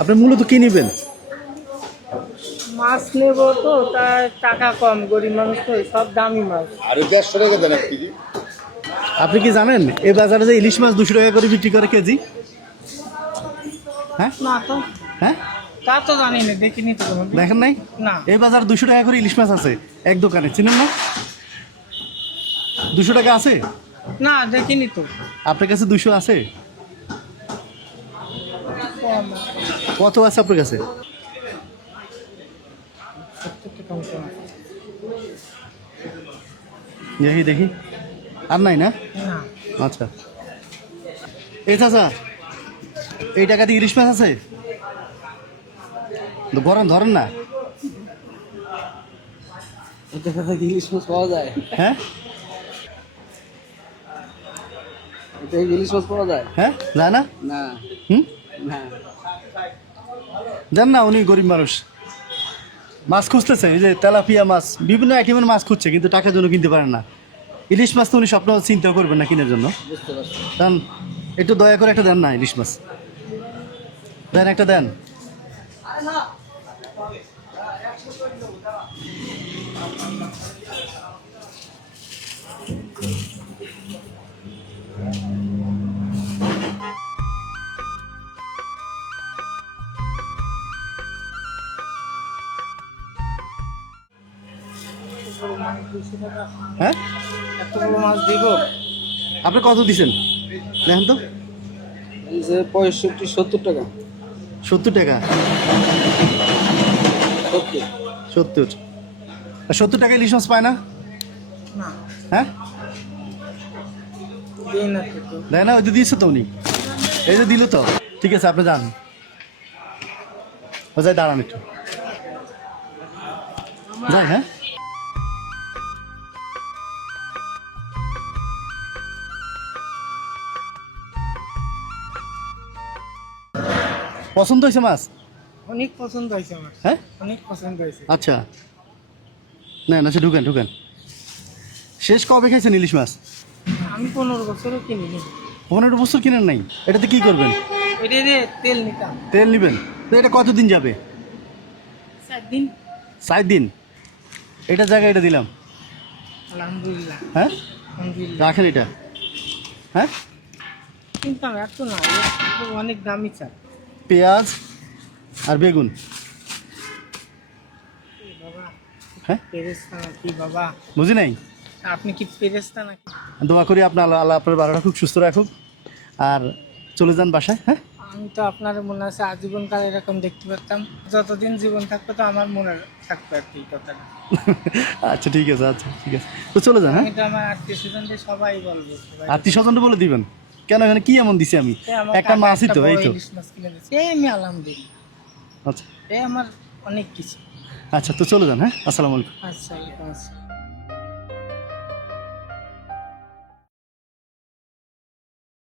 আপনি মূলত কি নেবেন? মাছ নেব তো, তার টাকা কম, গরিব মানুষ তো, সব দামি মাছ। আরে 150 টাকা দেন এক কেজি। আপনি কি জানেন এই বাজারে যে ইলিশ মাছ 200 টাকা করে বিক্রি করে কেজি? হ্যাঁ না তো, হ্যাঁ, তা তো জানি না, দেখিনি তো কোনোদিন। দেখেন নাই? না। এই বাজার 200 টাকা করে ইলিশ মাছ আছে এক দোকানে, চিনেন না? 200 টাকা আছে? না, দেখিনি তো। আপনার কাছে 200 আছে? কম। কত আছে আপনার কাছে? 70 টাকা মতো আছে। দেখি দেখি, আর নাই না? না। আচ্ছা, এই চাচা, এই টাকা দিয়ে ইলিশ মাছ আছে? গরম ধরেন না। এটা টাকা দিয়ে ইলিশ মাছ পাওয়া যায়? হ্যাঁ এটা ইলিশ মাছ পাওয়া যায়? হ্যাঁ, যায় না? না হুম, না। জান না, উনি গরিব মানুষ, মাছ খুঁজতেছে, এই যে তেলাপিয়া মাছ, বিভিন্ন আইটেমের মাছ খুঁজছে, কিন্তু টাকার জন্য কিনতে পারেন না। ইলিশ মাছ তো উনি স্বপ্ন চিন্তা করবেন না কেনার জন্য। বুঝতে পারছি। কারণ একটু দয়া করে একটা দেন না ইলিশ মাছ, দেন একটা দেন। হ্যাঁ, এত বড় মাছ দিব? আপনি কত দিছেন দেখেন তো? এই যে 65-70 টাকা। 70 টাকা? 70। 70? 70 টাকা ইলিশ মাছ পায় না? না, হ্যাঁ, দিই না তো। দেয় না? ওই তো দিয়েছে তো উনি, এই যে দিল তো। ঠিক আছে, আপনি যান, ও যাই, দাঁড়ান একটু, যাই। হ্যাঁ, পছন্দ হয়েছে মাছ? অনেক পছন্দ হয়েছে আমার। হ্যাঁ, অনেক পছন্দ হয়েছে। আচ্ছা, না না, সে ঢুকেন ঢুকেন। শেষ কবে খাইছেন ইলিশ মাছ? আমি 15 বছরও কিনিনি। 15 বছর কিনেন নাই? এটাতে কি করবেন? এটা দিয়ে তেল নিতাম। তেল নেবেন তো? এটা কতদিন যাবে? 4 দিন। 4 দিন? এটা জায়গায় এটা দিলাম। আলহামদুলিল্লাহ। হ্যাঁ, আলহামদুলিল্লাহ। রাখেন এটা। হ্যাঁ, কিনতাম, এত না, এ অনেক দামি চাল। পেঁয়াজ আর বেগুন। বাবা, হ্যাঁ, পেরেস্তা নাকি বাবা? বুঝি নাই। আপনি কি পেরেস্তা নাকি? দোয়া করি আপনার আল্লাহ আপনার বারোটা খুব সুস্থ রাখুক, আর চলে যান বাসায়। হ্যাঁ, আমি তো আপনার মনে আছে আজীবনকাল এরকম দেখতে পারতাম, যতদিন জীবন থাকতো তো আমার মনে থাকতো আর কি কথাটা। আচ্ছা ঠিক আছে, আচ্ছা ঠিক আছে, তো চলে যান। হ্যাঁ, আমি তো আমার আত্মীয় স্বজনদের সবাই বলবো। আত্মীয় স্বজনটা বলে দিবেন কেন? এখানে কি এমন দিছি আমি? একটা মাছই তো, এই তো। ইলিশ মাছ কিনে দিচ্ছি, এই আমি আলহামদুলিল্লাহ, আচ্ছা এই আমার অনেক কিছু। আচ্ছা, তো চলে যান। হ্যাঁ, আসসালামু আলাইকুম। আচ্ছা, আচ্ছা।